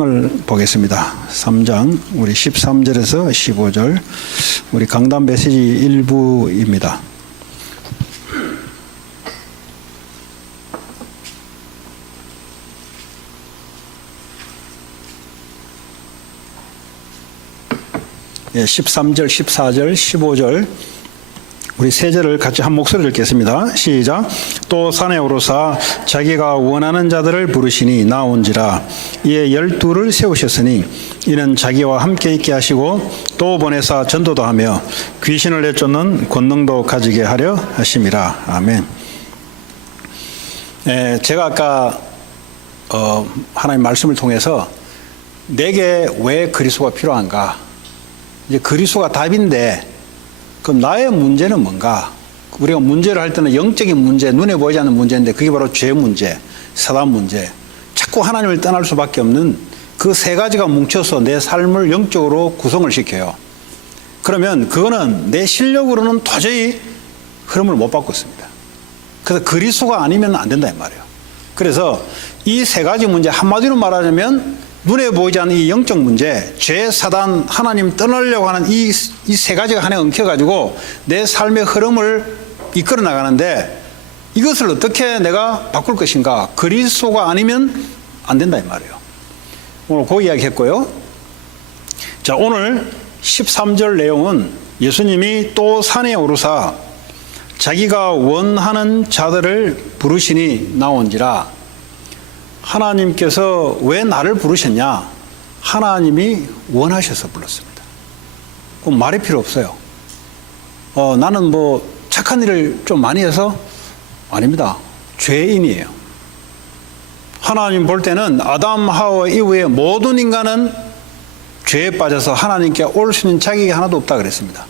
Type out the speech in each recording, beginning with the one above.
을 보겠습니다. 3장 우리 13절에서 15절 우리 강단 메시지 일부입니다. 예, 13절, 14절, 15절 우리 세 절을 같이 한 목소리를 읽겠습니다. 시작. 또 산에 오르사 자기가 원하는 자들을 부르시니 나온지라. 이에 12를 세우셨으니 이는 자기와 함께 있게 하시고 또 보내사 전도도 하며 귀신을 내쫓는 권능도 가지게 하려 하심이라. 아멘. 제가 아까 하나님 말씀을 통해서 내게 왜 그리스도가 필요한가? 이제 그리스도가 답인데 그럼 나의 문제는 뭔가? 우리가 문제를 할 때는 영적인 문제, 눈에 보이지 않는 문제인데 그게 바로 죄 문제, 사단 문제. 자꾸 하나님을 떠날 수밖에 없는 그 세 가지가 뭉쳐서 내 삶을 영적으로 구성을 시켜요. 그러면 그거는 내 실력으로는 도저히 흐름을 못 바꿨습니다. 그래서 그리스도가 아니면 안 된다 이 말이에요. 그래서 이 세 가지 문제 한마디로 말하자면 눈에 보이지 않는 이 영적 문제, 죄, 사단, 하나님 떠나려고 하는 이 세 가지가 하나에 엉켜가지고 내 삶의 흐름을 이끌어 나가는데 이것을 어떻게 내가 바꿀 것인가? 그리스도가 아니면 안 된다 이 말이에요. 오늘 그 이야기 했고요. 자, 오늘 13절 내용은 예수님이 또 산에 오르사 자기가 원하는 자들을 부르시니 나온지라. 하나님께서 왜 나를 부르셨냐? 하나님이 원하셔서 불렀습니다. 그럼 말이 필요 없어요. 나는 뭐 착한 일을 좀 많이 해서? 아닙니다. 죄인이에요. 하나님 볼 때는 아담, 하와 이후에 모든 인간은 죄에 빠져서 하나님께 올 수 있는 자격이 하나도 없다 그랬습니다.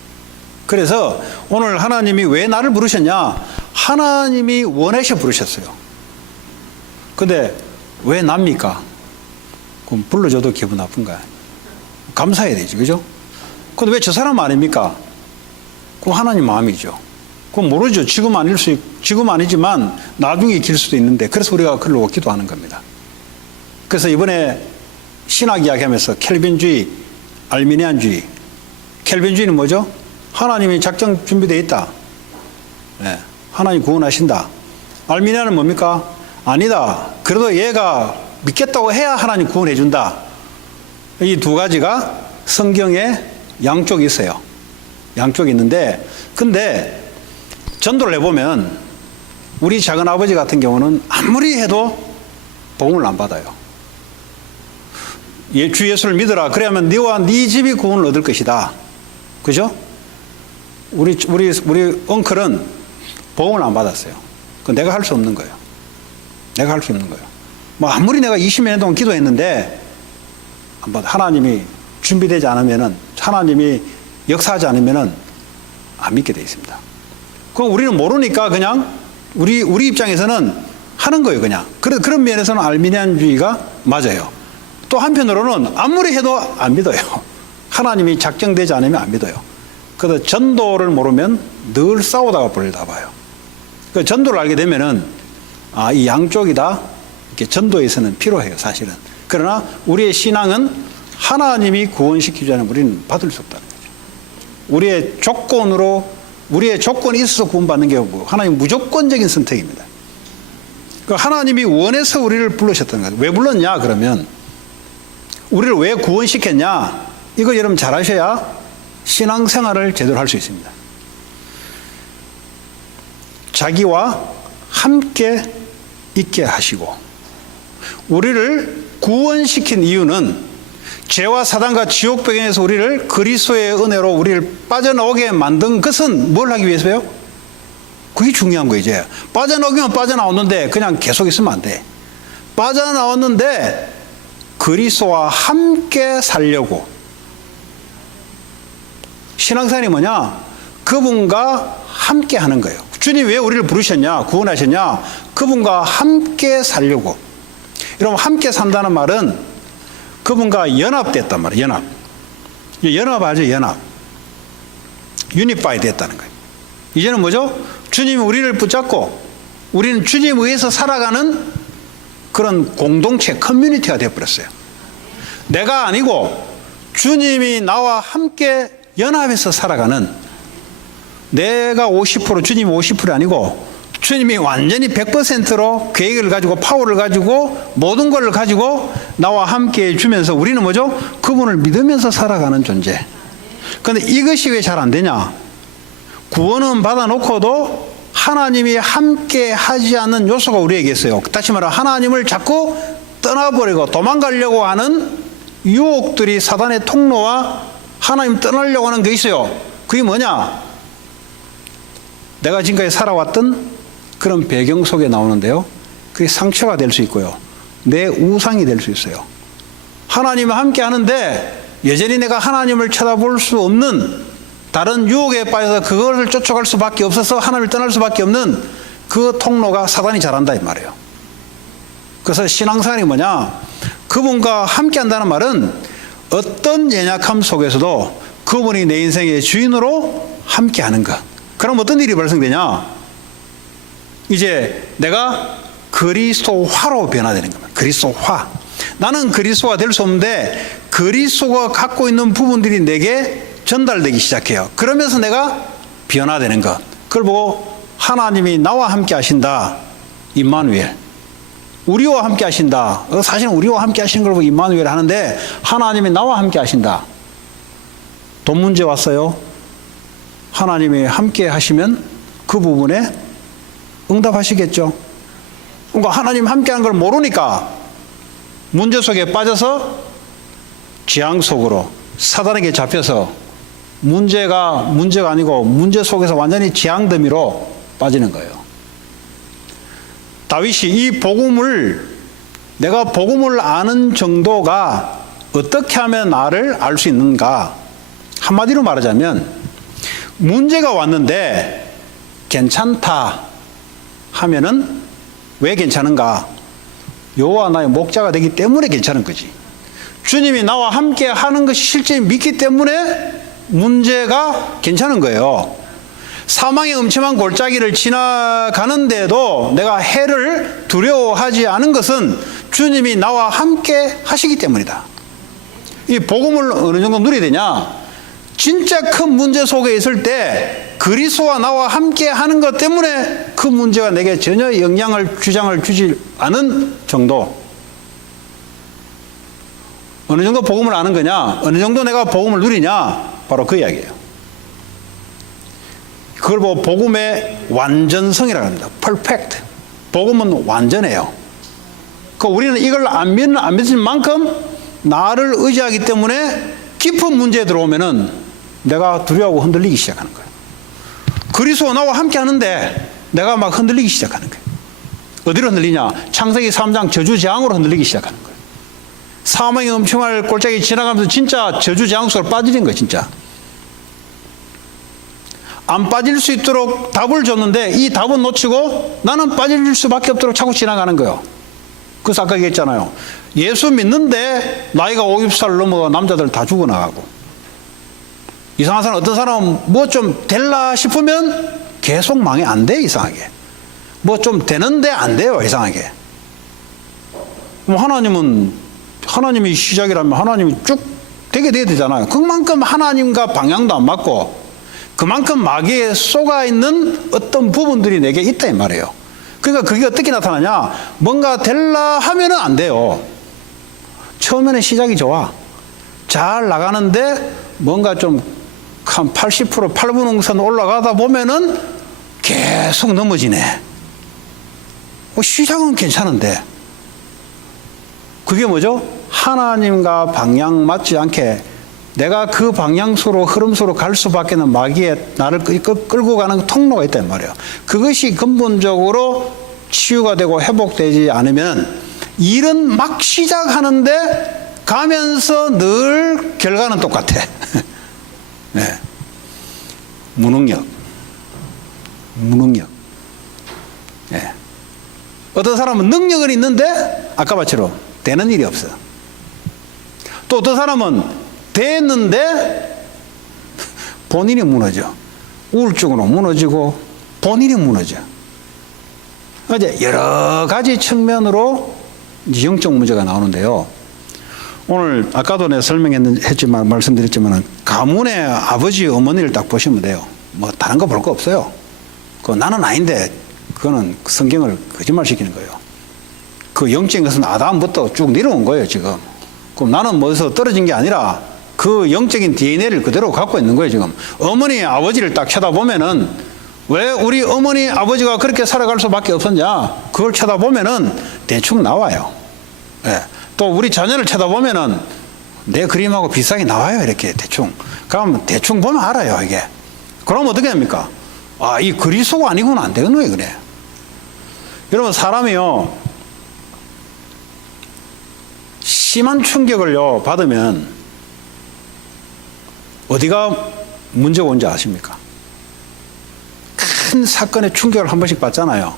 그래서 오늘 하나님이 왜 나를 부르셨냐? 하나님이 원하셔 부르셨어요. 근데 왜 납니까? 그럼 불러줘도 기분 나쁜 거야. 감사해야 되지, 그죠? 근데 왜 저 사람 아닙니까? 그럼 하나님 마음이죠. 그럼 모르죠. 지금 아니지만 나중에 길 수도 있는데, 그래서 우리가 글로 기도하는 겁니다. 그래서 이번에 신학 이야기하면서 켈빈주의, 알미니안주의. 켈빈주의는 뭐죠? 하나님이 작정 준비되어 있다. 네, 하나님 구원하신다. 알미니안은 뭡니까? 아니다. 그래도 얘가 믿겠다고 해야 하나님 구원해 준다. 이 두 가지가 성경에 양쪽이 있어요. 양쪽이 있는데, 근데 전도를 해보면 우리 작은 아버지 같은 경우는 아무리 해도 복음을 안 받아요. 주 예수를 믿어라. 그래야면 네와 네 집이 구원을 얻을 것이다. 그죠? 우리 엉클은 복음을 안 받았어요. 그건 내가 할 수 없는 거예요. 내가 할 수 없는 거예요. 뭐 아무리 내가 20년 동안 기도했는데 하나님이 준비되지 않으면은, 하나님이 역사하지 않으면은 안 믿게 돼 있습니다. 그럼 우리는 모르니까 그냥 우리 입장에서는 하는 거예요, 그냥. 그런 면에서는 알미니안주의가 맞아요. 또 한편으로는 아무리 해도 안 믿어요. 하나님이 작정되지 않으면 안 믿어요. 그래서 전도를 모르면 늘 싸우다가 벌을 다 봐요. 그 전도를 알게 되면은 이 양쪽이다. 이렇게 전도에서는 필요해요, 사실은. 그러나 우리의 신앙은 하나님이 구원시키지 않으면 우리는 받을 수 없다는 거죠. 우리의 조건이 있어서 구원받는 게 없고, 하나님 무조건적인 선택입니다. 그러니까 하나님이 원해서 우리를 부르셨다는 거죠. 왜 불렀냐, 그러면. 우리를 왜 구원시켰냐? 이거 여러분 잘 아셔야 신앙생활을 제대로 할 수 있습니다. 자기와 함께 있게 하시고, 우리를 구원시킨 이유는 죄와 사단과 지옥 배경에서 우리를 그리스도의 은혜로 우리를 빠져나오게 만든 것은 뭘 하기 위해서요? 그게 중요한 거예요. 이제 빠져나오기만 빠져나오는데 그냥 계속 있으면 안 돼. 빠져나왔는데 그리스도와 함께 살려고. 신앙생활이 뭐냐? 그분과 함께 하는 거예요. 주님 왜 우리를 부르셨냐? 구원하셨냐? 그분과 함께 살려고. 여러분, 함께 산다는 말은 그분과 연합됐단 말이에요. 연합하죠, 연합. 유니파이 됐다는 거예요. 이제는 뭐죠? 주님이 우리를 붙잡고 우리는 주님에 의해서 살아가는 그런 공동체, 커뮤니티가 되어버렸어요. 내가 아니고 주님이 나와 함께 연합해서 살아가는, 내가 50% 주님이 50% 아니고 주님이 완전히 100%로 계획을 가지고 파워를 가지고 모든 걸 가지고 나와 함께 해주면서 우리는 뭐죠? 그분을 믿으면서 살아가는 존재. 그런데 이것이 왜 잘 안 되냐? 구원은 받아놓고도 하나님이 함께 하지 않는 요소가 우리에게 있어요. 다시 말해 하나님을 자꾸 떠나버리고 도망가려고 하는 유혹들이, 사단의 통로와 하나님 떠나려고 하는 게 있어요. 그게 뭐냐? 내가 지금까지 살아왔던 그런 배경 속에 나오는데요. 그게 상처가 될 수 있고요. 내 우상이 될 수 있어요. 하나님과 함께 하는데 여전히 내가 하나님을 쳐다볼 수 없는 다른 유혹에 빠져서 그것을 쫓아갈 수밖에 없어서 하나님을 떠날 수밖에 없는 그 통로가 사단이 잘한다 이 말이에요. 그래서 신앙생활이 뭐냐? 그분과 함께 한다는 말은 어떤 연약함 속에서도 그분이 내 인생의 주인으로 함께 하는 것. 그럼 어떤 일이 발생되냐? 이제 내가 그리스도화로 변화되는 겁니다. 그리스도화. 나는 그리스도가 될 수 없는데 그리스도가 갖고 있는 부분들이 내게 전달되기 시작해요. 그러면서 내가 변화되는 것. 그걸 보고 하나님이 나와 함께 하신다. 임마누엘. 우리와 함께 하신다. 사실은 우리와 함께 하시는 걸 보고 임마누엘 하는데 하나님이 나와 함께 하신다. 돈 문제 왔어요. 하나님이 함께 하시면 그 부분에 응답하시겠죠. 그러니까 하나님 함께 하는 걸 모르니까 문제 속에 빠져서 재앙 속으로 사단에게 잡혀서 문제가 아니고 문제 속에서 완전히 재앙 더미로 빠지는 거예요. 다윗이 이 복음을, 내가 복음을 아는 정도가 어떻게 하면 나를 알 수 있는가? 한마디로 말하자면 문제가 왔는데 괜찮다 하면은 왜 괜찮은가? 여호와 나의 목자가 되기 때문에 괜찮은 거지. 주님이 나와 함께 하는 것이 실제 믿기 때문에 문제가 괜찮은 거예요. 사망의 음침한 골짜기를 지나가는데도 내가 해를 두려워하지 않은 것은 주님이 나와 함께 하시기 때문이다. 이 복음을 어느 정도 누려야 되냐? 진짜 큰 문제 속에 있을 때 그리스도와 나와 함께 하는 것 때문에 그 문제가 내게 전혀 주장을 주지 않은 정도. 어느 정도 복음을 아는 거냐? 어느 정도 내가 복음을 누리냐? 바로 그 이야기예요. 그걸 보고 복음의 완전성이라고 합니다. 퍼펙트. 복음은 완전해요. 우리는 이걸 안 믿는 만큼 나를 의지하기 때문에 깊은 문제에 들어오면은 내가 두려워하고 흔들리기 시작하는 거예요. 그리스도 나와 함께 하는데 내가 막 흔들리기 시작하는 거예요. 어디로 흔들리냐? 창세기 3장 저주재앙으로 흔들리기 시작하는 거예요. 사망의 음침할 골짜기 지나가면서 진짜 저주재앙 속으로 빠지는 거예요. 진짜 안 빠질 수 있도록 답을 줬는데 이 답은 놓치고 나는 빠질 수밖에 없도록 자꾸 지나가는 거예요. 그래서 아까 얘기했잖아요. 예수 믿는데 나이가 50살 넘어 남자들 다 죽어나가고, 이상한 사람, 어떤 사람은 뭐 좀 될라 싶으면 계속 망해. 안 돼. 이상하게 뭐 좀 되는데 안 돼요. 이상하게. 그럼 하나님이 시작이라면 하나님이 쭉 되게 돼야 되잖아요. 그만큼 하나님과 방향도 안 맞고 그만큼 마귀에 쏘가 있는 어떤 부분들이 내게 있다 이 말이에요. 그러니까 그게 어떻게 나타나냐? 뭔가 될라 하면은 안 돼요. 처음에는 시작이 좋아. 잘 나가는데 뭔가 좀 한 80% 8분응선 올라가다 보면은 계속 넘어지네. 시작은 괜찮은데 그게 뭐죠? 하나님과 방향 맞지 않게 내가 그 방향으로 흐름으로 갈 수밖에 없는 마귀에 나를 끌고 가는 통로가 있단 말이에요. 그것이 근본적으로 치유가 되고 회복되지 않으면 일은 막 시작하는데 가면서 늘 결과는 똑같아. 네. 무능력. 네. 어떤 사람은 능력은 있는데 아까 말처럼 되는 일이 없어. 또 어떤 사람은 됐는데 본인이 무너져. 우울증으로 무너지고 본인이 무너져. 이제 여러 가지 측면으로 영적 문제가 나오는데요. 오늘 아까도 내가 설명했지만 말씀드렸지만 가문의 아버지 어머니를 딱 보시면 돼요. 뭐 다른 거 볼 거 없어요. 그 나는 아닌데 그거는 성경을 거짓말 시키는 거예요. 그 영적인 것은 아담부터 쭉 내려온 거예요 지금. 그럼 나는 뭐에서 떨어진 게 아니라 그 영적인 DNA를 그대로 갖고 있는 거예요 지금. 어머니 아버지를 딱 쳐다보면은 왜 우리 어머니 아버지가 그렇게 살아갈 수밖에 없었냐, 그걸 쳐다보면은 대충 나와요. 예. 또 우리 자녀를 쳐다보면은 내 그림하고 비슷하게 나와요 이렇게 대충. 그럼 대충 보면 알아요 이게. 그럼 어떻게 됩니까? 아, 이 그리스도가 아니고는 안 되는 거예요 그래. 여러분 사람이요 심한 충격을요 받으면 어디가 문제가 온지 아십니까? 큰 사건의 충격을 한 번씩 받잖아요.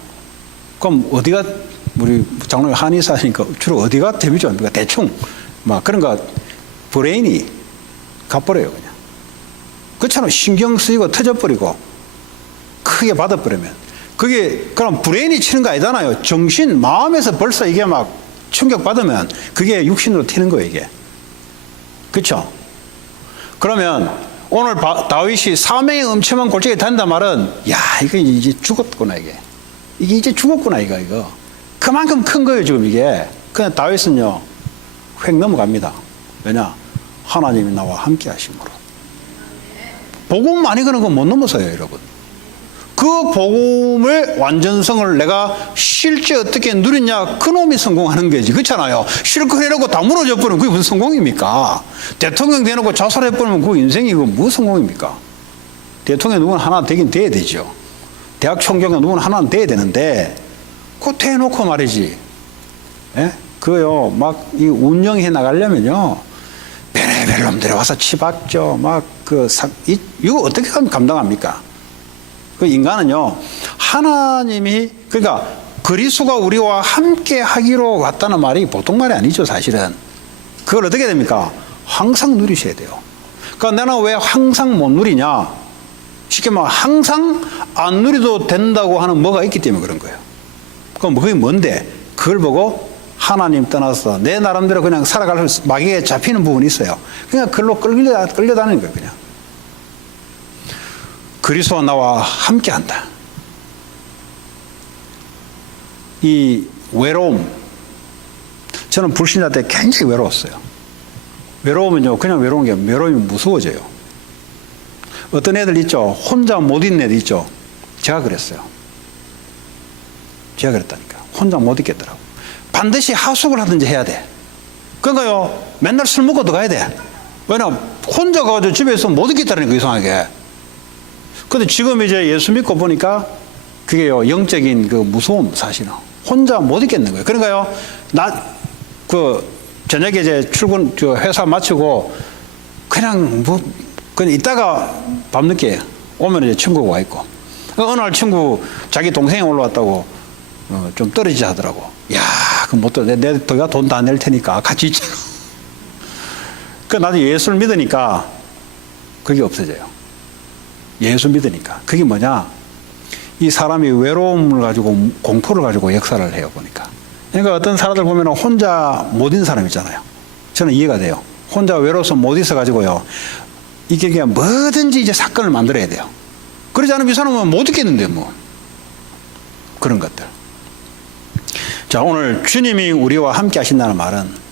그럼 어디가, 우리 장로님 한의사니까 주로 어디가 데미지 옵니까? 대충 막 그런 거 브레인이 가버려요 그냥. 그렇잖아요. 신경 쓰이고 터져버리고 크게 받아버리면 그게 그럼 브레인이 치는 거 아니잖아요. 정신 마음에서 벌써 이게 막 충격 받으면 그게 육신으로 튀는 거예요 이게. 그렇죠? 그러면 오늘 다윗이 사명의 엄청난 골짜기에 다닌단 말은 야 이거 이제 죽었구나 이게 이제 죽었구나 이거 그만큼 큰 거예요 지금 이게. 그냥 다윗은요 획 넘어갑니다. 왜냐? 하나님이 나와 함께 하심으로. 복음 많이 그런 거 못 넘어서요 여러분. 그 복음의 완전성을 내가 실제 어떻게 누리냐, 그놈이 성공하는 거지. 그렇잖아요. 실컷 해놓고 다 무너져 버리면 그게 무슨 성공입니까? 대통령 되놓고 자살해 버리면 그 인생이 그 무슨 성공입니까? 대통령 누구는 하나 되긴 돼야 되죠. 대학 총경은 누구는 하나는 돼야 되는데 그거 대놓고 말이지. 예? 그거요 막 이 운영해 나가려면요 별의별 놈들이 와서 치박죠. 막 이거 어떻게 하면 감당합니까? 그 인간은요 하나님이 그러니까 그리스도가 우리와 함께 하기로 왔다는 말이 보통 말이 아니죠 사실은. 그걸 어떻게 됩니까? 항상 누리셔야 돼요. 그러니까 나는 왜 항상 못 누리냐, 쉽게 말하면 항상 안 누리도 된다고 하는 뭐가 있기 때문에 그런 거예요. 그럼 그게 뭔데? 그걸 보고 하나님 떠나서 내 나름대로 그냥 살아갈 마귀에 잡히는 부분이 있어요. 그냥 그걸로 끌려다니는 거예요 그냥. 그리스도와 나와 함께한다. 이 외로움, 저는 불신자 때 굉장히 외로웠어요. 외로우면요 그냥 외로운 게 아니라 외로움이 무서워져요. 어떤 애들 있죠, 혼자 못 있는 애들 있죠. 제가 그랬어요. 제가 그랬다니까. 혼자 못 있겠더라고. 반드시 하숙을 하든지 해야 돼. 그러니까요 맨날 술 먹고 들어가야 돼. 왜냐면 혼자 가가지고 집에 있으면 못 있겠다는 거 이상하게. 근데 지금 이제 예수 믿고 보니까 그게요 영적인 그 무서움, 사실은 혼자 못 있겠는 거예요. 그러니까요 저녁에 이제 출근 회사 마치고 그냥 그냥 있다가 밤늦게 오면 이제 친구가 와 있고, 어느 날 친구 자기 동생이 올라왔다고 좀 떨어지자 하더라고. 야 그럼 못 떨어, 내가 돈 다 낼 테니까 같이 있자. 그 나도 예수를 믿으니까 그게 없어져요. 예수 믿으니까. 그게 뭐냐? 이 사람이 외로움을 가지고 공포를 가지고 역사를 해요 보니까. 그러니까 어떤 사람들 보면 혼자 못 있는 사람 있잖아요. 저는 이해가 돼요. 혼자 외로워서 못 있어 가지고요 이게 그냥 뭐든지 이제 사건을 만들어야 돼요. 그러지 않으면 이 사람은 못 있겠는데 뭐. 그런 것들. 자, 오늘 주님이 우리와 함께 하신다는 말은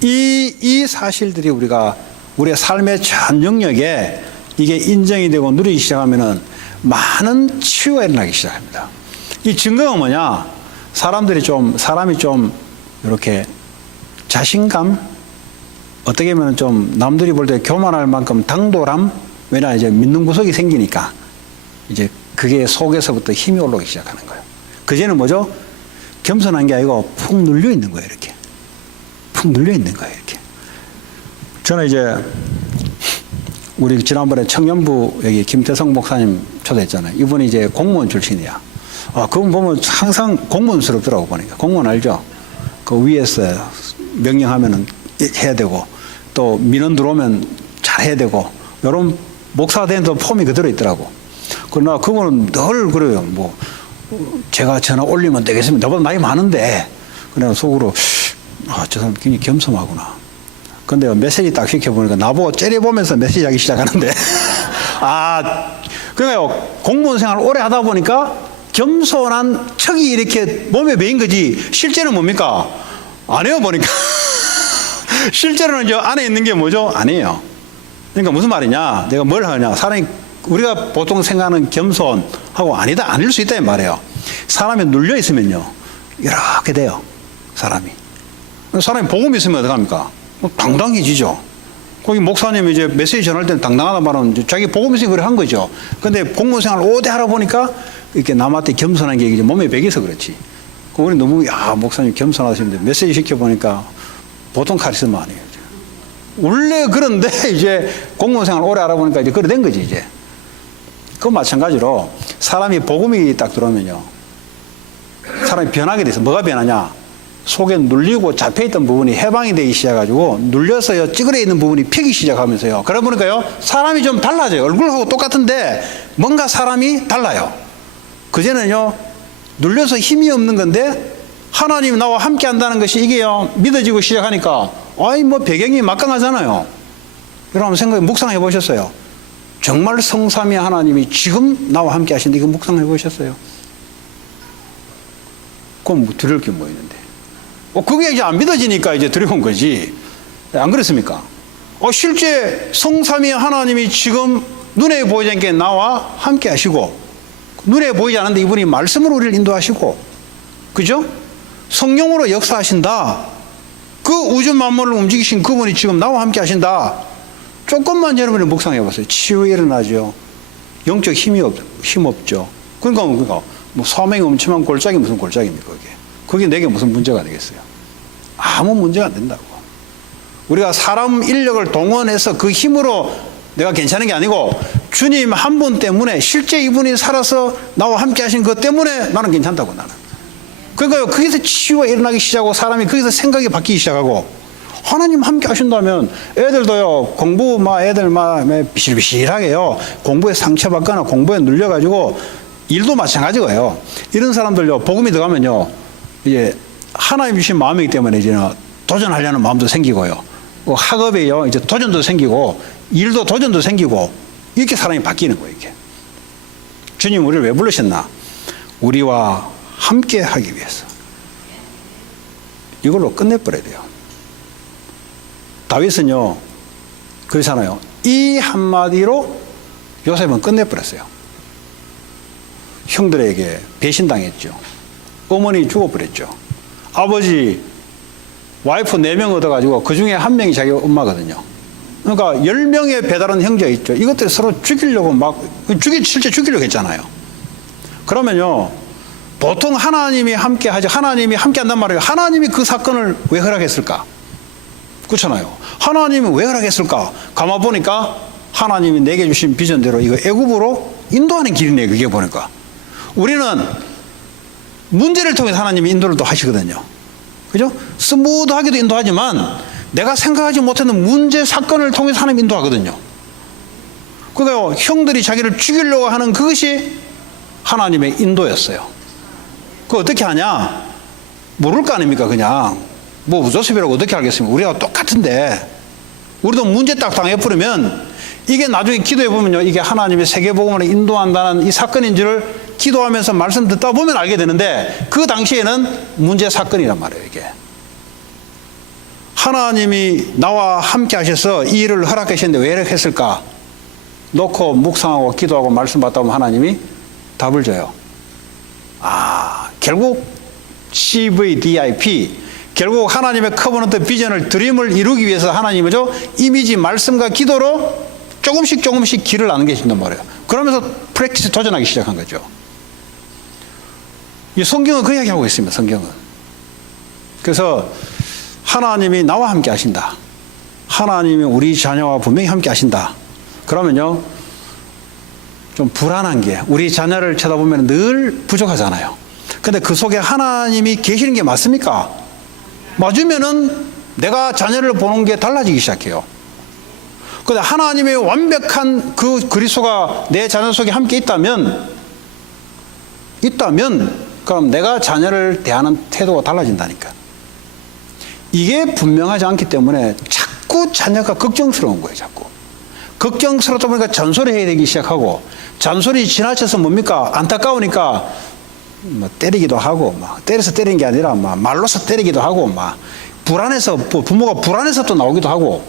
이 사실들이 우리의 삶의 전 영역에 이게 인정이 되고 누리기 시작하면은 많은 치유가 일어나기 시작합니다. 이 증거가 뭐냐? 사람이 좀 이렇게 자신감, 어떻게 보면 좀 남들이 볼 때 교만할 만큼 당돌함, 왜냐 이제 믿는 구석이 생기니까 이제 그게 속에서부터 힘이 올라오기 시작하는 거예요. 그제는 뭐죠? 겸손한 게 아니고 푹 눌려 있는 거예요, 이렇게. 푹 눌려 있는 거예요, 이렇게. 저는 이제 우리 지난번에 청년부 여기 김태성 목사님 초대했잖아요. 이분이 이제 공무원 출신이야. 그분 보면 항상 공무원스럽더라고 보니까. 공무원 알죠? 그 위에서 명령하면은 해야 되고, 또 민원 들어오면 잘 해야 되고, 이런 목사 되는 폼이 그대로 있더라고. 그러나 그분은 늘 그래요. 뭐, 제가 전화 올리면 되겠습니다. 너보다 나이 많은데. 그냥 속으로, 저 사람 굉장히 겸손하구나. 근데 메시지 딱 시켜보니까 나보고 째려보면서 메시지 하기 시작하는데, 그러니까요, 공무원 생활을 오래 하다 보니까 겸손한 척이 이렇게 몸에 배인 거지, 실제는 뭡니까? 안 해요, 보니까. 실제로는 저 안에 있는 게 뭐죠? 아니에요. 그러니까 무슨 말이냐? 내가 뭘 하냐? 사람이, 우리가 보통 생각하는 겸손하고 아닐 수 있다, 이 말이에요. 사람이 눌려 있으면요, 이렇게 돼요, 사람이 복음이 있으면 어떡합니까? 당당해지죠. 거기 목사님이 이제 메시지 전할 때는 당당하다 말하면 자기 복음 있으니 그래 한 거죠. 근데 공무원 생활 오래 하다 보니까 이렇게 남한테 겸손한 게 이제 몸에 배겨서 그렇지. 우리 너무, 목사님 겸손하시는데 메시지 시켜보니까 보통 카리스마 아니에요. 원래 그런데 이제 공무원 생활 오래 알아보니까 이제 그래 된 거지, 이제. 그 마찬가지로 사람이 복음이 딱 들어오면요, 사람이 변하게 돼서 뭐가 변하냐? 속에 눌리고 잡혀있던 부분이 해방이 되기 시작해가지고 눌려서요, 찌그러 있는 부분이 펴기 시작하면서요. 그러다 보니까요, 사람이 좀 달라져요. 얼굴하고 똑같은데 뭔가 사람이 달라요. 그전에는요, 눌려서 힘이 없는 건데 하나님이 나와 함께 한다는 것이 이게요, 믿어지고 시작하니까 배경이 막강하잖아요. 여러분 묵상해 보셨어요? 정말 성삼위 하나님이 지금 나와 함께 하신데 이거 묵상해 보셨어요? 그럼 두려울 게 뭐 있는데? 그게 이제 안 믿어지니까 이제 두려운 거지. 안 그렇습니까? 실제 성삼위 하나님이 지금 눈에 보이지 않게 나와 함께 하시고, 눈에 보이지 않는데 이분이 말씀으로 우리를 인도하시고, 그죠? 성령으로 역사하신다. 그 우주 만물을 움직이신 그분이 지금 나와 함께 하신다. 조금만 여러분이 묵상해 보세요. 치유가 일어나죠. 영적 힘 없죠. 그러니까 사명이 엄청난 골짜기 무슨 골짜기입니까, 그게 내게 무슨 문제가 되겠어요? 아무 문제가 안 된다고. 우리가 사람 인력을 동원해서 그 힘으로 내가 괜찮은 게 아니고 주님 한 분 때문에, 실제 이분이 살아서 나와 함께 하신 것 때문에 나는 괜찮다고, 나는. 그러니까 거기서 치유가 일어나기 시작하고 사람이 거기서 생각이 바뀌기 시작하고, 하나님 함께 하신다면 애들도요, 애들 비실비실하게요, 공부에 상처받거나 공부에 눌려가지고 일도 마찬가지고요. 이런 사람들요, 복음이 들어가면요, 이제 하나님 주신 마음이기 때문에 이제 도전하려는 마음도 생기고요. 학업에요, 이제 도전도 생기고, 일도 도전도 생기고, 이렇게 사람이 바뀌는 거예요, 이게. 주님 우리를 왜 부르셨나? 우리와 함께 하기 위해서. 이걸로 끝내버려야 돼요. 다윗은요, 그렇잖아요. 이 한마디로 요셉은 끝내버렸어요. 형들에게 배신당했죠. 어머니 죽어버렸죠. 아버지 와이프 4명 얻어가지고 그 중에 1명이 자기 엄마거든요. 그러니까 10명의 배다른 형제가 있죠. 이것들 서로 죽이려고 실제 죽이려고 했잖아요. 그러면요, 보통 하나님이 함께 하지, 하나님이 함께 한단 말이에요. 하나님이 그 사건을 왜 허락했을까? 그렇잖아요. 하나님이 왜 허락했을까? 가만 보니까 하나님이 내게 주신 비전대로 이거 애굽으로 인도하는 길이네, 그게 보니까. 우리는 문제를 통해서 하나님이 인도를 또 하시거든요. 그죠? 스무드하게도 인도하지만 내가 생각하지 못했던 문제 사건을 통해서 하나님 인도하거든요. 그러니까 형들이 자기를 죽이려고 하는 그것이 하나님의 인도였어요. 그거 어떻게 하냐? 모를 거 아닙니까, 그냥. 조셉이라고 어떻게 알겠습니까? 우리가 똑같은데, 우리도 문제 딱 당해버리면, 이게 나중에 기도해 보면요, 이게 하나님의 세계복음으로 인도한다는 이 사건인 줄을 기도하면서 말씀 듣다 보면 알게 되는데, 그 당시에는 문제 사건이란 말이에요, 이게. 하나님이 나와 함께 하셔서 이 일을 허락하셨는데 왜 이렇게 했을까? 놓고 묵상하고 기도하고 말씀 받다 보면 하나님이 답을 줘요. 결국 CVDIP, 결국 하나님의 커버넌트 비전을, 드림을 이루기 위해서 하나님이죠, 이미지, 말씀과 기도로 조금씩 길을 나는 게 있단 말이에요. 그러면서 프랙티스 도전하기 시작한 거죠. 이 성경은 그 이야기하고 있습니다, 성경은. 그래서 하나님이 나와 함께 하신다. 하나님이 우리 자녀와 분명히 함께 하신다. 그러면요, 좀 불안한 게, 우리 자녀를 쳐다보면 늘 부족하잖아요. 근데 그 속에 하나님이 계시는 게 맞습니까? 맞으면은 내가 자녀를 보는 게 달라지기 시작해요. 근데 하나님의 완벽한 그 그리스도가 내 자녀 속에 함께 있다면 그럼 내가 자녀를 대하는 태도가 달라진다니까. 이게 분명하지 않기 때문에 자꾸 자녀가 걱정스러운 거예요. 자꾸 걱정스럽다 보니까 잔소리해야 되기 시작하고, 잔소리 지나쳐서 뭡니까? 안타까우니까 뭐 때리기도 하고, 막 때려서 때리는 게 아니라 막 말로서 때리기도 하고, 막 불안해서, 부모가 불안해서 또 나오기도 하고,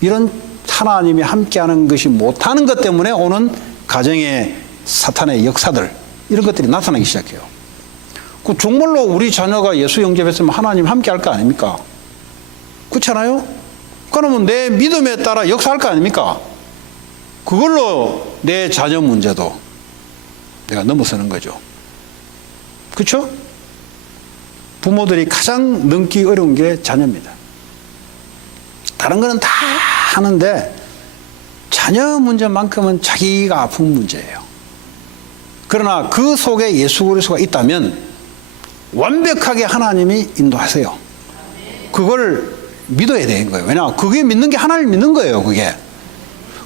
이런 하나님이 함께하는 것이 못하는 것 때문에 오는 가정의 사탄의 역사들, 이런 것들이 나타나기 시작해요. 그 정말로 우리 자녀가 예수 영접했으면 하나님 함께할 거 아닙니까? 그렇잖아요? 그러면 내 믿음에 따라 역사할 거 아닙니까? 그걸로 내 자녀 문제도 내가 넘어서는 거죠. 그렇죠? 부모들이 가장 넘기 어려운 게 자녀입니다. 다른 거는 다 하는데 자녀 문제만큼은 자기가 아픈 문제예요. 그러나 그 속에 예수 그리스도가 있다면 완벽하게 하나님이 인도하세요. 그걸 믿어야 되는 거예요. 왜냐? 그게 믿는 게 하나님을 믿는 거예요.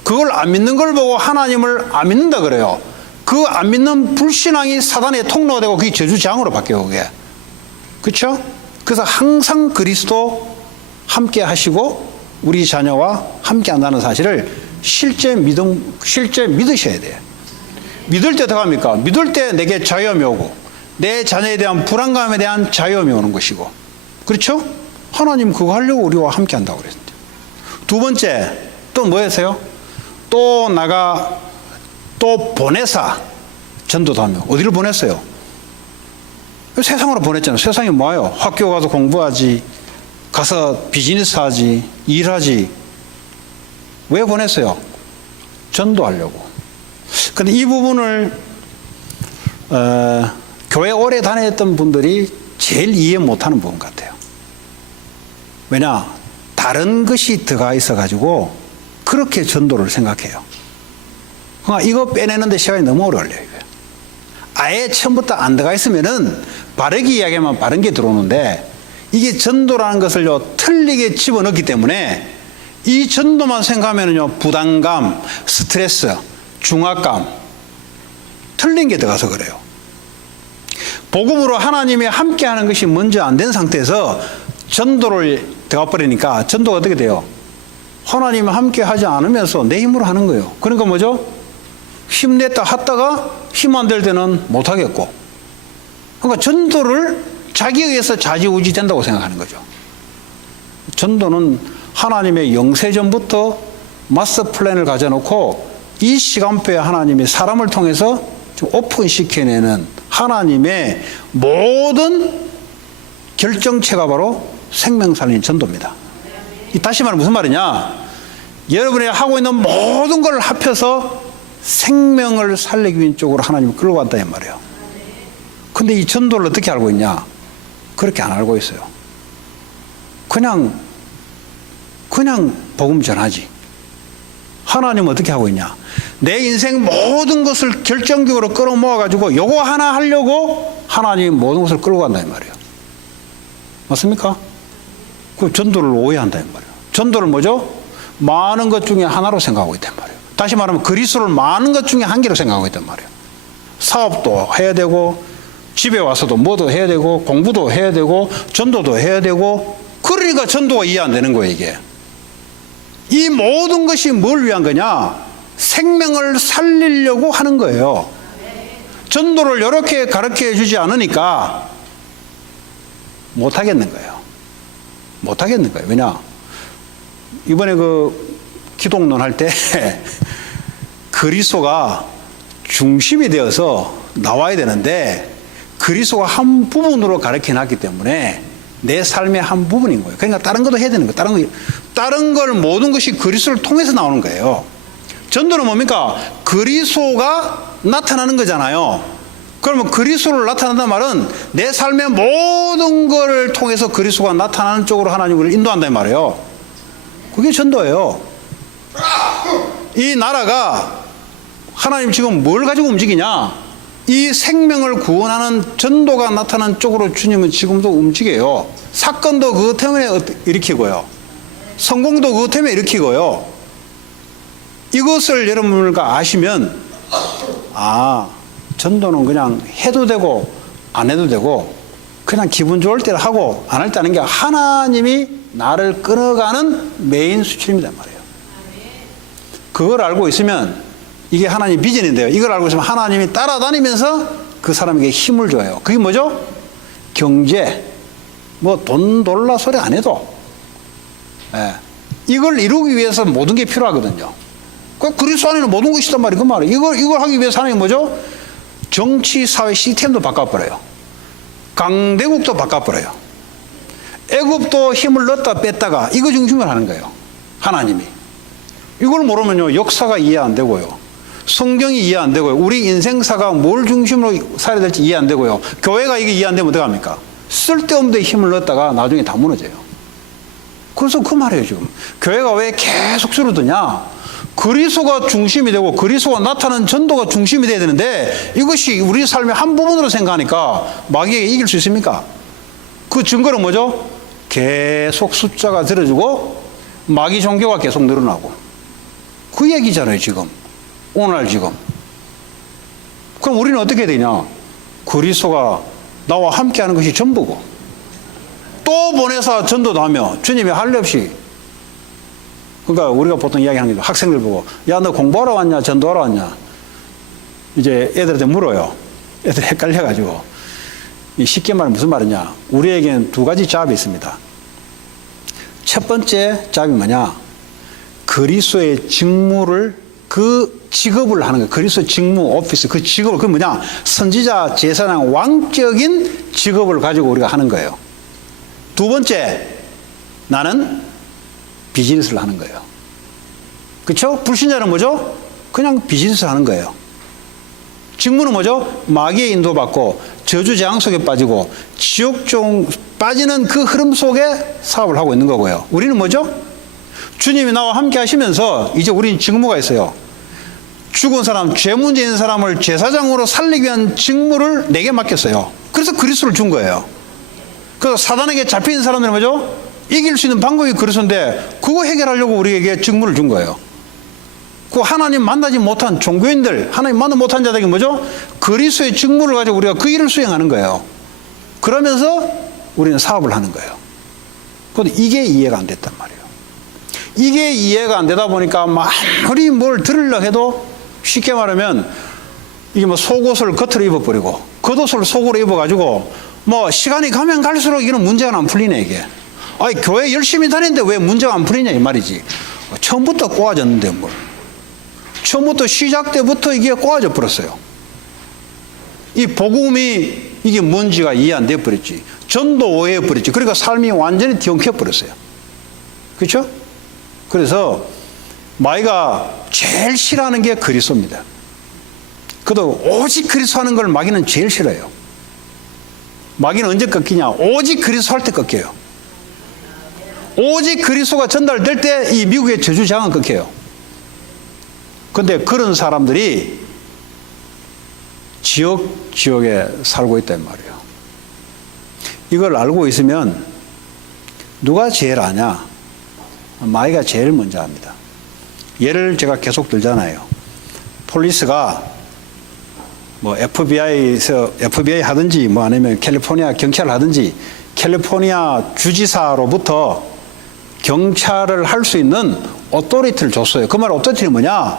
그걸 안 믿는 걸 보고 하나님을 안 믿는다 그래요. 그 안 믿는 불신앙이 사단의 통로가 되고 그게 저주장으로 바뀌어요. 그게. 그렇죠? 그래서 항상 그리스도 함께 하시고 우리 자녀와 함께 한다는 사실을 실제 믿으셔야 돼요. 믿을 때 어떻게 합니까? 믿을 때 내게 자유함이 오고 내 자녀에 대한 불안감에 대한 자유함이 오는 것이고, 그렇죠? 하나님 그거 하려고 우리와 함께 한다고 그랬는데. 두 번째, 또 뭐였어요? 또 나가 또 보내사 전도도 하며. 어디를 보냈어요? 세상으로 보냈잖아요. 세상이 뭐예요? 학교 가서 공부하지, 가서 비즈니스 하지, 일하지. 왜 보냈어요? 전도하려고. 근데 이 부분을 교회 오래 다녔던 분들이 제일 이해 못하는 부분 같아요. 왜냐? 다른 것이 들어가 있어가지고 그렇게 전도를 생각해요. 그러니까 이거 빼내는데 시간이 너무 오래 걸려요. 아예 처음부터 안 들어가 있으면은 바르게 이야기하면 바른 게 들어오는데, 이게 전도라는 것을요 틀리게 집어넣기 때문에 이 전도만 생각하면은요 부담감, 스트레스, 중압감, 틀린 게 들어가서 그래요. 복음으로 하나님이 함께하는 것이 먼저 안 된 상태에서 전도를 들어가 버리니까 전도가 어떻게 돼요? 하나님이 함께하지 않으면서 내 힘으로 하는 거예요. 그러니까 뭐죠? 힘냈다 하다가 힘 안 될 때는 못 하겠고, 그러니까 전도를 자기에 의해서 좌지우지 된다고 생각하는 거죠. 전도는 하나님의 영세전부터 마스터 플랜을 가져놓고 이 시간표에 하나님이 사람을 통해서 좀 오픈시켜내는 하나님의 모든 결정체가 바로 생명 살리는 전도입니다. 다시 말하면 무슨 말이냐? 여러분이 하고 있는 모든 걸 합해서 생명을 살리기 위한 쪽으로 하나님이 끌고 간다 이 말이에요. 근데 이 전도를 어떻게 알고 있냐? 그렇게 안 알고 있어요. 그냥 복음 전하지. 하나님은 어떻게 하고 있냐? 내 인생 모든 것을 결정적으로 끌어모아가지고 요거 하나 하려고 하나님이 모든 것을 끌고 간다 이 말이에요. 맞습니까? 그 전도를 오해한다 이 말이에요. 전도를 뭐죠? 많은 것 중에 하나로 생각하고 있단 말이에요. 다시 말하면 그리스도를 많은 것 중에 한 개로 생각하고 있단 말이에요. 사업도 해야 되고, 집에 와서도 뭐도 해야 되고, 공부도 해야 되고, 전도도 해야 되고, 그러니까 전도가 이해 안 되는 거예요, 이게. 이 모든 것이 뭘 위한 거냐? 생명을 살리려고 하는 거예요. 전도를 이렇게 가르쳐 주지 않으니까 못 하겠는 거예요. 못 하겠는 거예요. 왜냐? 이번에 그 기독론 할 때 그리스도가 중심이 되어서 나와야 되는데 그리스도가 한 부분으로 가르쳐 놨기 때문에 내 삶의 한 부분인 거예요. 그러니까 다른 것도 해야 되는 거예요. 다른 걸 모든 것이 그리스도를 통해서 나오는 거예요. 전도는 뭡니까? 그리스도가 나타나는 거잖아요. 그러면 그리스도를 나타난다는 말은 내 삶의 모든 것을 통해서 그리스도가 나타나는 쪽으로 하나님을 인도한다는 말이에요. 그게 전도예요. 이 나라가 하나님 지금 뭘 가지고 움직이냐? 이 생명을 구원하는 전도가 나타난 쪽으로 주님은 지금도 움직여요. 사건도 그것 때문에 일으키고요. 성공도 그것 때문에 일으키고요. 이것을 여러분과 아시면, 전도는 그냥 해도 되고 안 해도 되고 그냥 기분 좋을 때를 하고 안 할 때 하는 게 하나님이 나를 끌어가는 메인 수출입니다 말이에요. 그걸 알고 있으면 이게 하나님 비전인데요. 이걸 알고 있으면 하나님이 따라다니면서 그 사람에게 힘을 줘요. 그게 뭐죠? 경제, 뭐 돈 돌라 소리 안 해도 이걸 이루기 위해서 모든 게 필요하거든요. 그리스도 안에는 모든 것이 있단 말이에요. 그 말이에요. 이걸 하기 위해서 하나님이 뭐죠? 정치, 사회 시스템도 바꿔버려요. 강대국도 바꿔버려요. 애굽도 힘을 넣었다 뺐다가 이거 중심으로 하는 거예요. 하나님이. 이걸 모르면요, 역사가 이해 안 되고요. 성경이 이해 안 되고요. 우리 인생사가 뭘 중심으로 살아야 될지 이해 안 되고요. 교회가 이게 이해 안 되면 어떡합니까? 쓸데없는 데 힘을 넣었다가 나중에 다 무너져요. 그래서 그 말이에요, 지금. 교회가 왜 계속 줄어드냐? 그리스도가 중심이 되고 그리스도가 나타나는 전도가 중심이 돼야 되는데 이것이 우리 삶의 한 부분으로 생각하니까 마귀에게 이길 수 있습니까? 그 증거는 뭐죠? 계속 숫자가 들어지고 마귀 종교가 계속 늘어나고 그 얘기잖아요, 지금. 오늘 지금. 그럼 우리는 어떻게 해야 되냐? 그리스도가 나와 함께 하는 것이 전부고 또 보내서 전도도 하며 주님이 할 일 없이. 그러니까 우리가 보통 이야기하는 게 학생들 보고 야, 너 공부하러 왔냐 전도하러 왔냐 이제 애들한테 물어요. 애들 헷갈려가지고 쉽게 말하면 무슨 말이냐. 우리에게는 두 가지 잡이 있습니다. 첫 번째 잡이 뭐냐. 그리스도의 직무를 그 직업을 하는 거예요. 그리스도 직무 오피스 그 직업을 그 뭐냐. 선지자 제사장 왕적인 직업을 가지고 우리가 하는 거예요. 두 번째 나는 비즈니스를 하는 거예요. 그렇죠? 불신자는 뭐죠? 그냥 비즈니스를 하는 거예요. 직무는 뭐죠? 마귀의 인도받고 저주재앙 속에 빠지고 지옥종 빠지는 그 흐름 속에 사업을 하고 있는 거고요. 우리는 뭐죠? 주님이 나와 함께 하시면서 이제 우리는 직무가 있어요. 죽은 사람, 죄 문제 있는 사람을 제사장으로 살리기 위한 직무를 내게 맡겼어요. 그래서 그리스도를 준 거예요. 그래서 사단에게 잡힌 사람들은 뭐죠? 이길 수 있는 방법이 그리스도인데 그거 해결하려고 우리에게 직무를 준 거예요. 그 하나님 만나지 못한 종교인들, 하나님 만나 못한 자들에게 뭐죠? 그리스도의 직무를 가지고 우리가 그 일을 수행하는 거예요. 그러면서 우리는 사업을 하는 거예요. 그런데 이게 이해가 안 됐단 말이에요. 이게 이해가 안 되다 보니까 아무리 뭘 들으려고 해도 쉽게 말하면 이게 뭐 속옷을 겉으로 입어버리고 겉옷을 속으로 입어가지고 뭐 시간이 가면 갈수록 이런 문제가 안 풀리네 이게. 아니 교회 열심히 다니는데 왜 문제가 안 풀리냐 이 말이지. 처음부터 꼬아졌는데 뭘. 처음부터 시작 때부터 이게 꼬아져 버렸어요. 이 복음이 이게 뭔지가 이해 안 돼 버렸지. 전도 오해해 버렸지. 그러니까 삶이 완전히 뒤엉켜 버렸어요. 그렇죠? 그래서 마귀가 제일 싫어하는 게 그리스도입니다. 그래도 오직 그리스도 하는 걸 마귀는 제일 싫어해요. 마귀는 언제 꺾이냐? 오직 그리스도 할 때 꺾여요. 오직 그리스도가 전달될 때 이 미국의 저주장은 꺾여요. 그런데 그런 사람들이 지역에 살고 있단 말이에요. 이걸 알고 있으면 누가 제일 아냐? 마귀가 제일 먼저 합니다. 예를 제가 계속 들잖아요. 폴리스가 뭐 FBI 하든지 뭐 아니면 캘리포니아 경찰 하든지 캘리포니아 주지사로부터 경찰을 할 수 있는 오토리티를 줬어요. 그 말 오토리티는 뭐냐?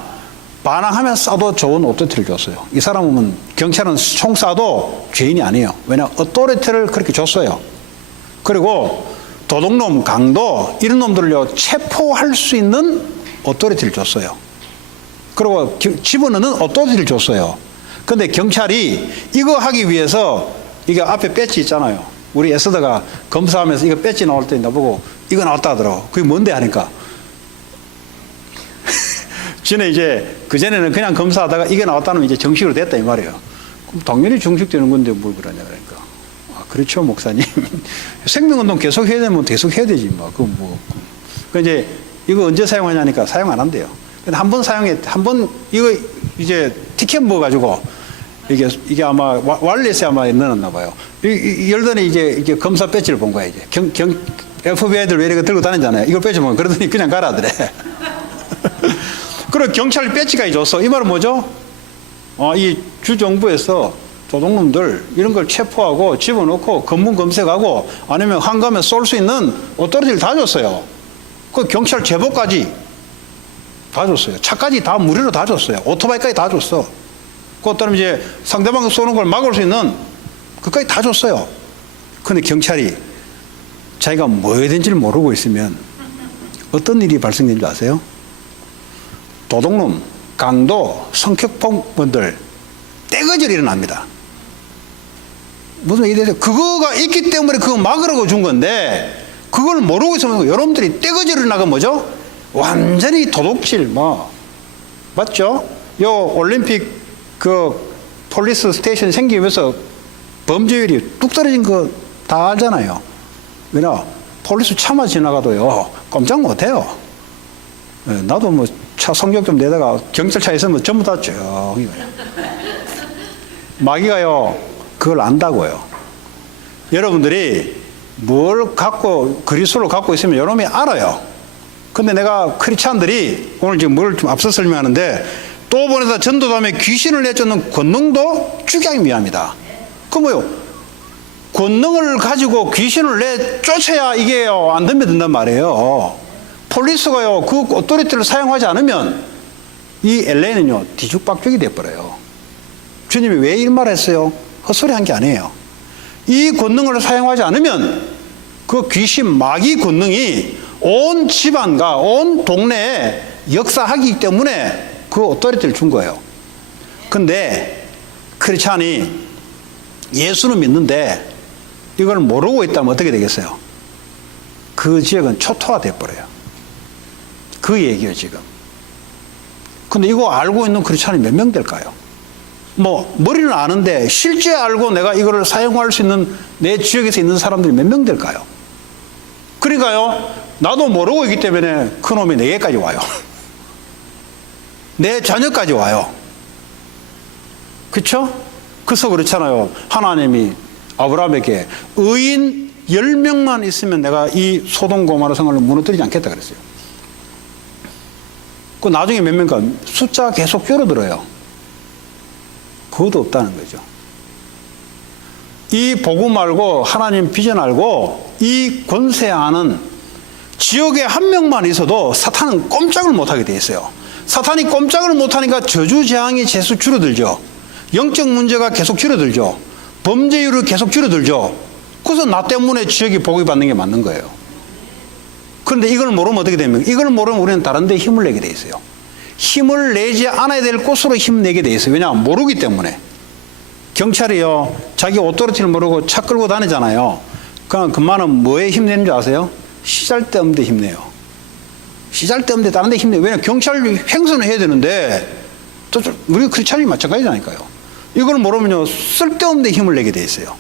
반항하면 쏴도 좋은 오토리티를 줬어요. 이 사람은 경찰은 총 쏴도 죄인이 아니에요. 왜냐? 오토리티를 그렇게 줬어요. 그리고 도둑놈, 강도 이런 놈들을요 체포할 수 있는 오토리티를 줬어요. 그리고 집어넣는 오토리티를 줬어요. 근데 경찰이 이거 하기 위해서 이게 앞에 배지 있잖아요. 우리 에스더가 검사하면서 이거 배지 나올 때 나보고 이거 나왔다 하더라고. 그게 뭔데 하니까 전에 이제 그전에는 그냥 검사하다가 이게 나왔다는 이제 정식으로 됐다 이 말이에요. 그럼 당연히 정식되는 건데 뭘 그러냐 그러니까. 아, 그렇죠 목사님. 생명운동 계속 해야 되면 계속 해야 되지 뭐. 그 뭐. 그 이제 이거 언제 사용하냐니까 사용 안 한대요. 근데 한 번 한번 이거 이제 티켓 먹어 가지고 이게 아마 와일리스에 아마 넣어놨나 봐요. 열더니 이제 검사 배지를 본 거야 이제. FBI들 왜 이렇게 들고 다니잖아요. 이걸 배지 보면 그러더니 그냥 가라 하더래. 그리고 경찰 배지까지 줬어. 이 말은 뭐죠? 이 주정부에서 도둑놈들 이런 걸 체포하고 집어넣고 검문 검색하고 아니면 한감에 쏠 수 있는 오토리티를 다 줬어요. 그 경찰 제보까지 다 줬어요. 차까지 다 무료로 다 줬어요. 오토바이까지 다 줬어. 그것처럼 이제 상대방 쏘는 걸 막을 수 있는 그까지 다 줬어요. 근데 경찰이 자기가 뭐 해야 되는지를 모르고 있으면 어떤 일이 발생된 줄 아세요? 도둑놈, 강도, 성폭행범들 떼거절 일어납니다. 무슨 일이 돼서 그거가 있기 때문에 그거 막으라고 준 건데 그걸 모르고 있으면 여러분들이 떼거절 일어나가 뭐죠? 완전히 도둑질 뭐 맞죠? 요 올림픽 그 폴리스 스테이션 생기면서 범죄율이 뚝 떨어진 거 다 알잖아요. 왜냐 폴리스 차만 지나가도요 꼼짝 못해요. 나도 뭐 차 성격 좀 내다가 경찰차 있으면 전부 다 조용히 마귀가요 그걸 안다고요. 여러분들이 뭘 갖고 그리스도를 갖고 있으면 여러분이 알아요. 근데 내가 크리스찬들이 오늘 지금 뭘 좀 앞서 설명하는데 또 보내다 전도담에 귀신을 내쫓는 권능도 축약이 미합니다. 그 뭐요? 권능을 가지고 귀신을 내쫓아야 이게요 안 덤벼든단 말이에요. 폴리스가요 그 오토리티를 사용하지 않으면 이 LA는요 뒤죽박죽이 돼버려요. 주님이 왜 이 말했어요? 헛소리 한 게 아니에요. 이 권능을 사용하지 않으면 그 귀신 마귀 권능이 온 집안과 온 동네에 역사하기 때문에 그 오토리티를 준 거예요. 근데 크리스찬이 예수는 믿는데 이걸 모르고 있다면 어떻게 되겠어요? 그 지역은 초토화돼 버려요. 그 얘기예요 지금. 근데 이거 알고 있는 크리스찬이 몇 명 될까요? 뭐 머리는 아는데 실제 알고 내가 이거를 사용할 수 있는 내 지역에서 있는 사람들이 몇 명 될까요? 그러니까요 나도 모르고 있기 때문에 그놈이 내게까지 와요. 내 자녀까지 와요. 그렇죠? 그래서 그렇잖아요. 하나님이 아브라함에게 의인 10명만 있으면 내가 이 소돔 고모라 성을 무너뜨리지 않겠다 그랬어요. 그 나중에 몇 명가 숫자 계속 줄어들어요. 그것도 없다는 거죠. 이 복음 알고 하나님 비전 알고 이 권세하는 지역에 한 명만 있어도 사탄은 꼼짝을 못하게 돼 있어요. 사탄이 꼼짝을 못하니까 저주재앙이 계속 줄어들죠. 영적 문제가 계속 줄어들죠. 범죄율이 계속 줄어들죠. 그래서 나 때문에 지역이 복이 받는 게 맞는 거예요. 그런데 이걸 모르면 어떻게 됩니까? 이걸 모르면 우리는 다른 데 힘을 내게 돼 있어요. 힘을 내지 않아야 될 곳으로 힘내게 돼 있어요. 왜냐하면 모르기 때문에. 경찰이요 자기 오토리티를 모르고 차 끌고 다니잖아요. 그럼 그만은 뭐에 힘내는 줄 아세요? 시잘데없는 데 힘내요. 시잘데없는 데 다른 데 힘내요. 왜냐하면 경찰이 행선을 해야 되는데 또 우리 크리스찬이 마찬가지라니까요. 이걸 모르면요 쓸데없는 데 힘을 내게 돼 있어요.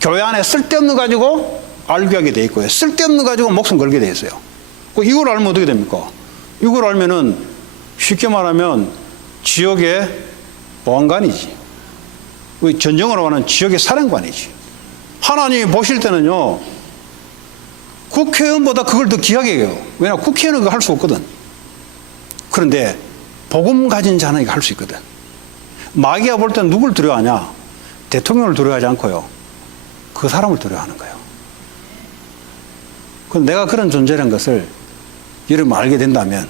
교회 안에 쓸데없는 거 가지고 알게 돼 있고요. 쓸데없는 거 가지고 목숨 걸게 돼 있어요. 이걸 알면 어떻게 됩니까? 이걸 알면은 쉽게 말하면 지역의 보안관이지. 전쟁으로 가는 지역의 사령관이지. 하나님이 보실 때는요 국회의원보다 그걸 더 귀하게 해요. 왜냐하면 국회의원은 그거 할 수 없거든. 그런데 복음 가진 자는 이거 할 수 있거든. 마귀가 볼 때는 누굴 두려워하냐? 대통령을 두려워하지 않고요 그 사람을 두려워하는 거예요. 내가 그런 존재라는 것을 여러분 알게 된다면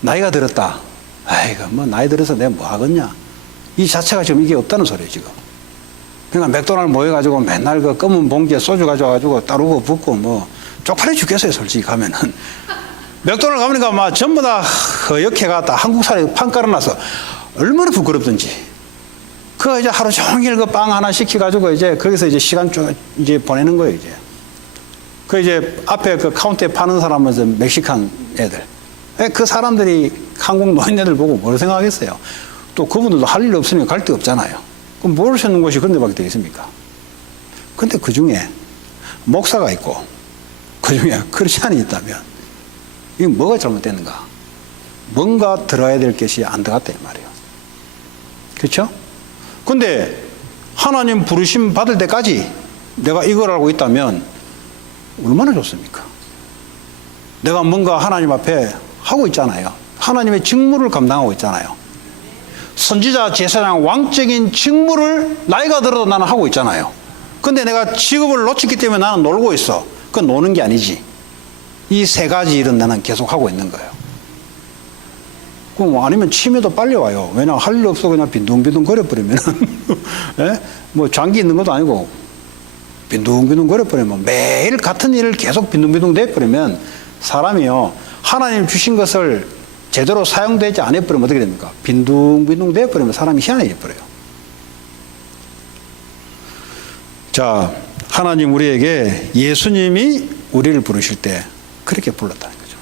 나이가 들었다. 아이고 뭐 나이 들어서 내가 뭐 하겠냐. 이 자체가 지금 이게 없다는 소리예요 지금. 그러니까 맥도날드 모여가지고 맨날 그 검은 봉지에 소주 가져와가지고 따르고 붓고 뭐 쪽팔려 죽겠어요 솔직히 가면은. 맥도날드 가보니까 막 전부 다 허옇게 갔다 한국 사람이 판 깔아놔서 얼마나 부끄럽든지. 그 이제 하루 종일 그 빵 하나 시켜가지고 이제 거기서 이제 시간 쭉 이제 보내는 거예요 이제. 그 이제 앞에 그 카운터에 파는 사람은 이제 멕시칸 애들. 그 사람들이 한국 노인네들 보고 뭘 생각하겠어요? 또 그분들도 할 일 없으니까 갈 데 없잖아요. 그럼 뭘 싣는 곳이 그런 데밖에 되겠습니까? 근데 그 중에 목사가 있고 그 중에 크리스찬이 있다면 이게 뭐가 잘못됐는가? 뭔가 들어야 될 것이 안 들어갔다 이 말이에요. 그렇죠? 근데 하나님 부르심 받을 때까지 내가 이걸 알고 있다면 얼마나 좋습니까? 내가 뭔가 하나님 앞에 하고 있잖아요. 하나님의 직무를 감당하고 있잖아요. 선지자, 제사장, 왕적인 직무를 나이가 들어도 나는 하고 있잖아요. 근데 내가 직업을 놓쳤기 때문에 나는 놀고 있어. 그건 노는 게 아니지. 이 세 가지 일은 나는 계속 하고 있는 거예요. 그럼 아니면 치매도 빨리 와요. 왜냐하면 할 일 없어 그냥 빈둥빈둥 거려버리면 예? 뭐 장기 있는 것도 아니고 빈둥빈둥 거려버리면 매일 같은 일을 계속 빈둥빈둥 대버리면 사람이요 하나님 주신 것을 제대로 사용되지 않아버리면 어떻게 됩니까? 빈둥빈둥 대버리면 사람이 희한해져 버려요. 자, 하나님 우리에게 예수님이 우리를 부르실 때 그렇게 불렀다는 거죠.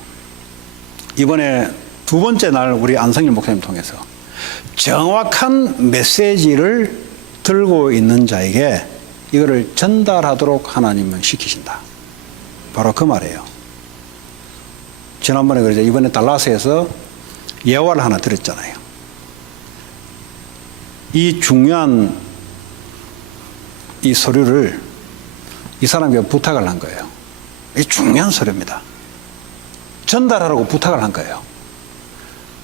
이번에 두 번째 날 우리 안성일 목사님 통해서 정확한 메시지를 들고 있는 자에게 이거를 전달하도록 하나님은 시키신다. 바로 그 말이에요. 지난번에 그러죠. 이번에 달라스에서 예화를 하나 드렸잖아요. 이 중요한 이 서류를 이 사람에게 부탁을 한 거예요. 이 중요한 서류입니다. 전달하라고 부탁을 한 거예요.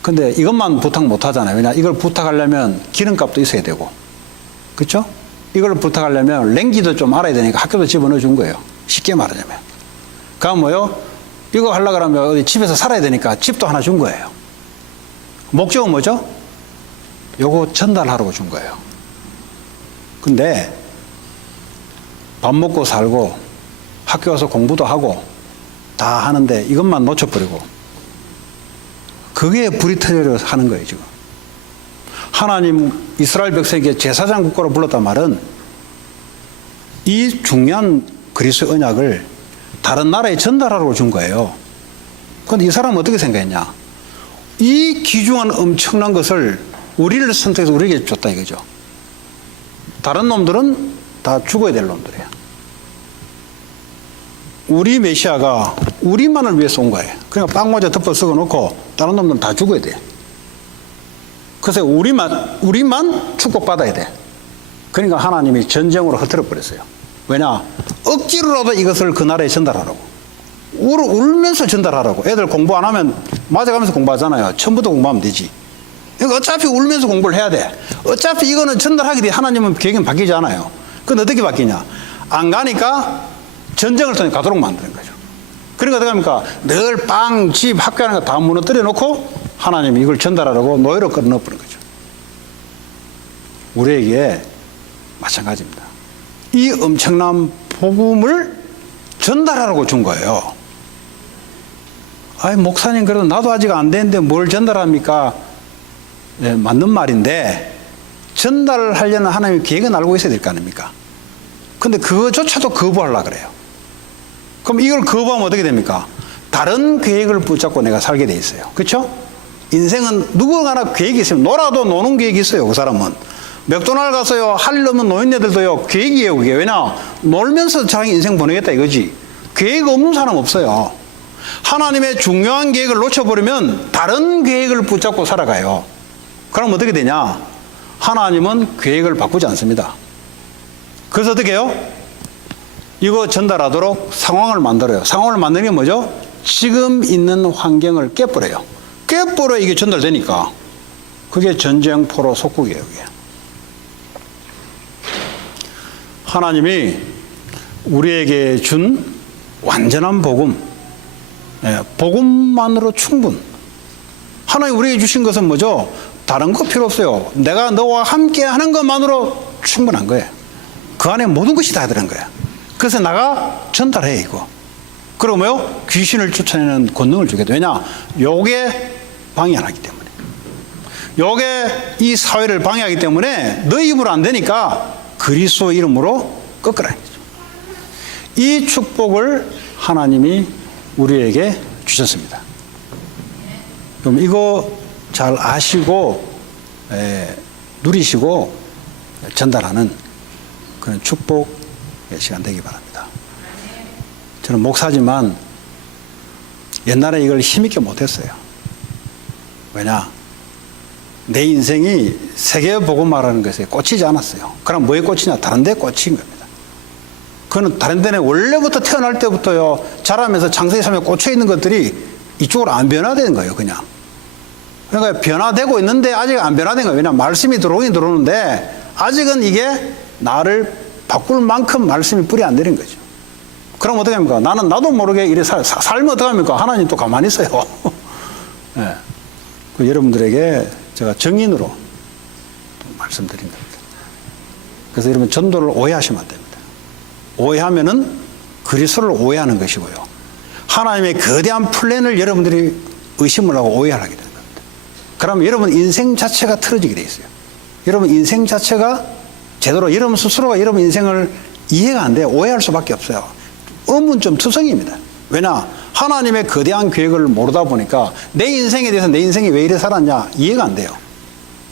근데 이것만 부탁 못 하잖아요. 왜냐, 이걸 부탁하려면 기름값도 있어야 되고, 그렇죠? 이걸 부탁하려면 랭귀도 좀 알아야 되니까 학교도 집어넣어 준 거예요. 쉽게 말하자면. 그럼 뭐요? 이거 하려고 하면 어디 집에서 살아야 되니까 집도 하나 준 거예요. 목적은 뭐죠? 요거 전달하라고 준 거예요. 근데 밥 먹고 살고 학교 가서 공부도 하고 다 하는데 이것만 놓쳐버리고 그게 불이 터져려 하는 거예요, 지금. 하나님 이스라엘 백성에게 제사장 국가로 불렀단 말은 이 중요한 그리스도의 언약을 다른 나라에 전달하라고 준 거예요. 그런데 이 사람은 어떻게 생각했냐? 이 귀중한 엄청난 것을 우리를 선택해서 우리에게 줬다 이거죠. 다른 놈들은 다 죽어야 될 놈들이에요. 우리 메시아가 우리만을 위해서 온 거예요. 그러니까 빵모자 덮어 쓰고 놓고 다른 놈들은 다 죽어야 돼. 그래서 우리만 축복받아야 돼. 그러니까 하나님이 전쟁으로 흩어져 버렸어요. 왜냐? 억지로라도 이것을 그 나라에 전달하라고. 울면서 전달하라고. 애들 공부 안 하면 맞아가면서 공부하잖아요. 처음부터 공부하면 되지. 그러니까 어차피 울면서 공부를 해야 돼. 어차피 이거는 전달하게 돼. 하나님은 계획은 바뀌지 않아요. 그건 어떻게 바뀌냐? 안 가니까 전쟁을 통해 가도록 만드는 거죠. 그러니까 어떻게 합니까? 늘 빵, 집, 학교 하는 거 다 무너뜨려 놓고 하나님이 이걸 전달하라고 노예로 끌어넣어버린 거죠. 우리에게 마찬가지입니다. 이 엄청난 복음을 전달하라고 준 거예요. 아이, 목사님, 그래도 나도 아직 안 되는데 뭘 전달합니까? 네, 맞는 말인데, 전달하려는 하나님의 계획은 알고 있어야 될 거 아닙니까? 근데 그거조차도 거부하려고 그래요. 그럼 이걸 거부하면 어떻게 됩니까? 다른 계획을 붙잡고 내가 살게 돼 있어요. 그렇죠? 인생은 누구나 계획이 있으면 놀아도 노는 계획이 있어요. 그 사람은. 맥도날드 가서요, 할 일 없는 노인네들도요, 계획이에요, 그게. 왜냐? 놀면서 자기 인생 보내겠다 이거지. 계획 없는 사람 없어요. 하나님의 중요한 계획을 놓쳐버리면 다른 계획을 붙잡고 살아가요. 그럼 어떻게 되냐? 하나님은 계획을 바꾸지 않습니다. 그래서 어떻게 해요? 이거 전달하도록 상황을 만들어요. 상황을 만드는 게 뭐죠? 지금 있는 환경을 깨버려요. 깨버려 이게 전달되니까. 그게 전쟁포로 속국이에요, 그게. 하나님이 우리에게 준 완전한 복음, 복음만으로 충분. 하나님 우리에게 주신 것은 뭐죠? 다른 거 필요 없어요. 내가 너와 함께 하는 것만으로 충분한 거예요. 그 안에 모든 것이 다 들은 거야. 그래서 나가 전달해, 이거. 그리고 뭐요? 귀신을 쫓아내는 권능을 주게 돼. 왜냐? 요게 방해하기 때문에. 요게 이 사회를 방해하기 때문에 너희 입으로 안 되니까 그리스도 이름으로 꺾으라는 거죠. 이 축복을 하나님이 우리에게 주셨습니다. 그럼 이거 잘 아시고 누리시고 전달하는 그런 축복의 시간 되기 바랍니다. 저는 목사지만 옛날에 이걸 힘있게 못했어요. 왜냐? 내 인생이 세계 복음화라는 것에 꽂히지 않았어요. 그럼 뭐에 꽂히냐? 다른 데에 꽂힌 겁니다. 그거는 다른 데는 원래부터 태어날 때부터요, 자라면서 창세기 3에 꽂혀 있는 것들이 이쪽으로 안 변화되는 거예요, 그냥. 그러니까 변화되고 있는데 아직 안 변화된 거예요. 왜냐하면 말씀이 들어오긴 들어오는데 아직은 이게 나를 바꿀 만큼 말씀이 뿌리 안 내린 거죠. 그럼 어떻게 합니까? 나도 모르게 이래 살면 어떻게 합니까? 하나님 또 가만히 있어요. 네. 그 여러분들에게 제가 정인으로 말씀드린 겁니다. 그래서 여러분 전도를 오해하시면 안 됩니다. 오해하면은 그리스도를 오해하는 것이고요. 하나님의 거대한 플랜을 여러분들이 의심을 하고 오해를 하게 되는 겁니다. 그러면 여러분 인생 자체가 틀어지게 돼 있어요. 여러분 인생 자체가 제대로 여러분 스스로가 여러분 인생을 이해가 안 돼요. 오해할 수밖에 없어요. 의문점 투성입니다. 왜냐? 하나님의 거대한 계획을 모르다 보니까 내 인생에 대해서 내 인생이 왜 이래 살았냐 이해가 안 돼요.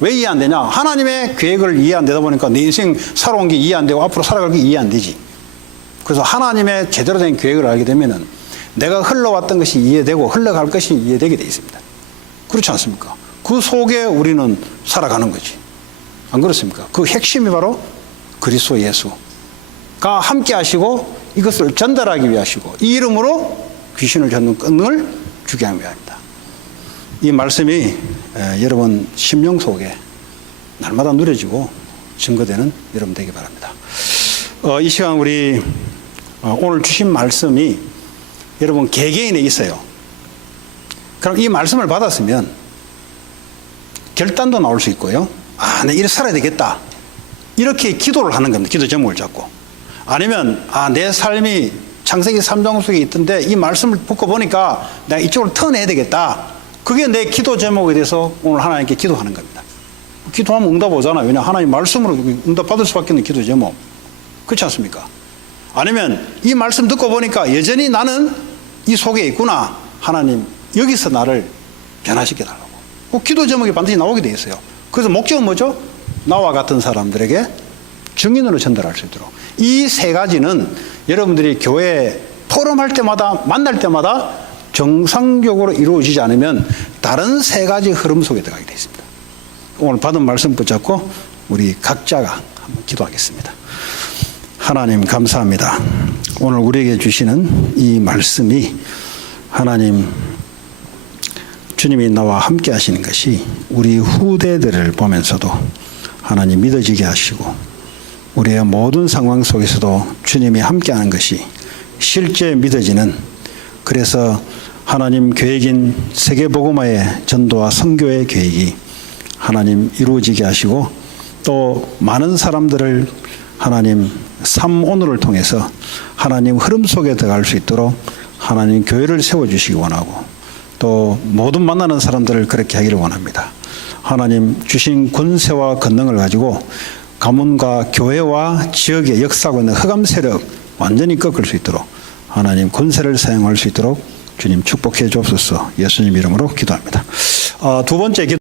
왜 이해 안 되냐? 하나님의 계획을 이해 안 되다 보니까 내 인생 살아온 게 이해 안 되고 앞으로 살아갈 게 이해 안 되지. 그래서 하나님의 제대로 된 계획을 알게 되면은 내가 흘러왔던 것이 이해되고 흘러갈 것이 이해되게 돼 있습니다. 그렇지 않습니까? 그 속에 우리는 살아가는 거지. 안 그렇습니까? 그 핵심이 바로 그리스도 예수가 함께 하시고 이것을 전달하기 위하시고 이 이름으로 귀신을 쫓는 끈을 주게 하기 위함입니다. 이 말씀이 여러분 심령 속에 날마다 누려지고 증거되는 여러분 되기 바랍니다. 이 시간 우리 오늘 주신 말씀이 여러분 개개인에 있어요. 그럼 이 말씀을 받았으면 결단도 나올 수 있고요. 내가 이렇게 살아야 되겠다. 이렇게 기도를 하는 겁니다. 기도 제목을 잡고. 아니면 내 삶이 창세기 3장 속에 있던데 이 말씀을 듣고 보니까 내가 이쪽으로 턴해야 되겠다. 그게 내 기도 제목에 대해서 오늘 하나님께 기도하는 겁니다. 기도하면 응답 오잖아요. 왜냐 하나님 말씀으로 응답 받을 수밖에 없는 기도 제목. 그렇지 않습니까? 아니면 이 말씀 듣고 보니까 여전히 나는 이 속에 있구나. 하나님 여기서 나를 변화시켜 달라고. 그 기도 제목이 반드시 나오게 돼 있어요. 그래서 목적은 뭐죠? 나와 같은 사람들에게 증인으로 전달할 수 있도록. 이 세 가지는 여러분들이 교회 포럼할 때마다 만날 때마다 정상적으로 이루어지지 않으면 다른 세 가지 흐름 속에 들어가게 되어 있습니다. 오늘 받은 말씀 붙잡고 우리 각자가 한번 기도하겠습니다. 하나님 감사합니다. 오늘 우리에게 주시는 이 말씀이 하나님 주님이 나와 함께 하시는 것이 우리 후대들을 보면서도 하나님 믿어지게 하시고 우리의 모든 상황 속에서도 주님이 함께하는 것이 실제 믿어지는 그래서 하나님 계획인 세계복음화의 전도와 선교의 계획이 하나님 이루어지게 하시고 또 많은 사람들을 하나님 삶 오늘을 통해서 하나님 흐름 속에 들어갈 수 있도록 하나님 교회를 세워주시기 원하고 또 모든 만나는 사람들을 그렇게 하기를 원합니다. 하나님 주신 권세와 권능을 가지고 가문과 교회와 지역에 역사하고 있는 흑암 세력 완전히 꺾을 수 있도록 하나님 권세를 사용할 수 있도록 주님 축복해 주옵소서. 예수님 이름으로 기도합니다. 두 번째 기도